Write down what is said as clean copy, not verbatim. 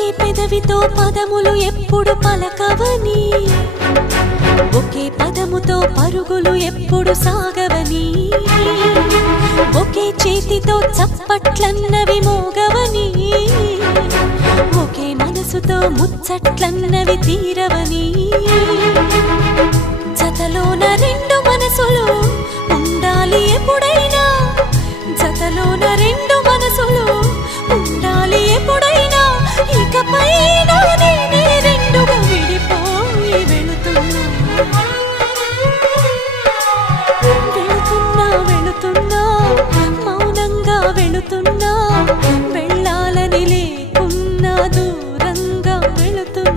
ఒకే పెదవితో పదములు ఎప్పుడు పలకవని, ఒకే పదముతో పరుగులు ఎప్పుడు సాగవని, ఒకే చేతితో చప్పట్లన్నవి మోగవని, ఒకే మనసుతో ముచ్చట్లన్నవి తీరవని, జతలోన రెండు మనసులు ఉండాలి ఎప్పుడైనా, జతలోన రెండు మనసులు ఉండాలి ఎప్పుడైనా, ఇకపైన నేనే రెండుగా విడిపోయి వెళుతున్నా, వెళుతున్నా వెళుతున్నా మౌనంగా వెళుతున్నా, వెళ్ళాలని లేకున్నా దూరంగా వెళుతున్నా.